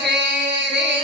Shri